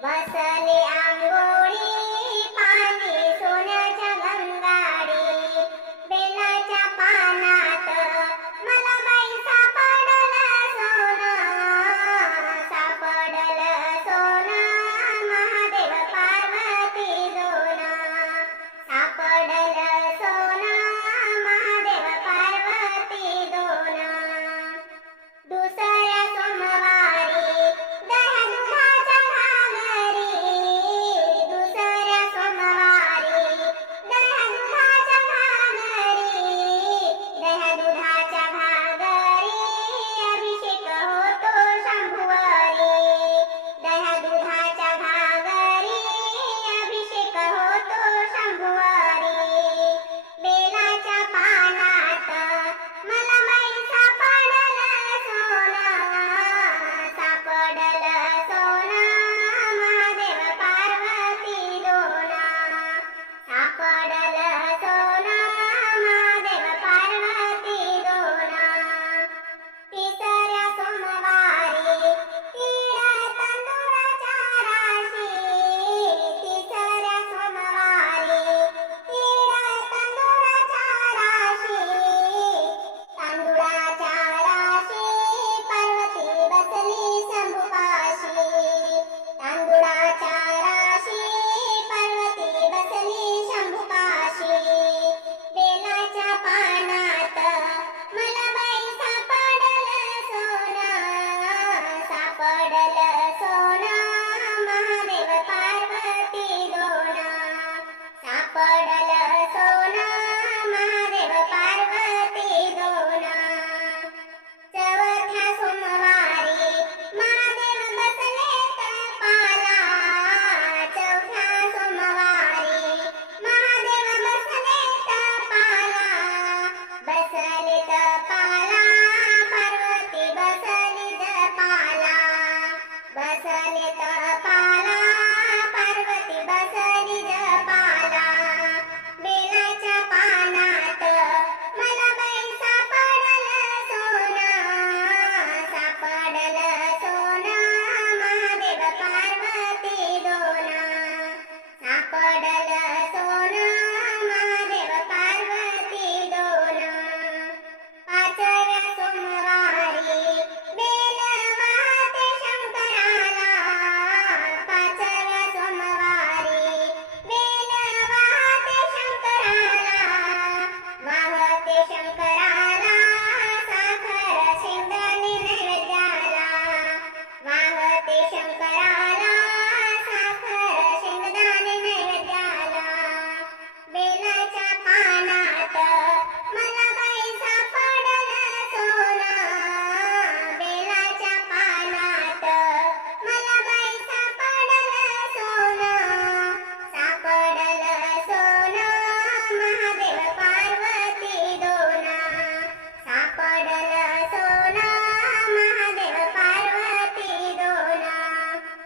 Vai, Sally!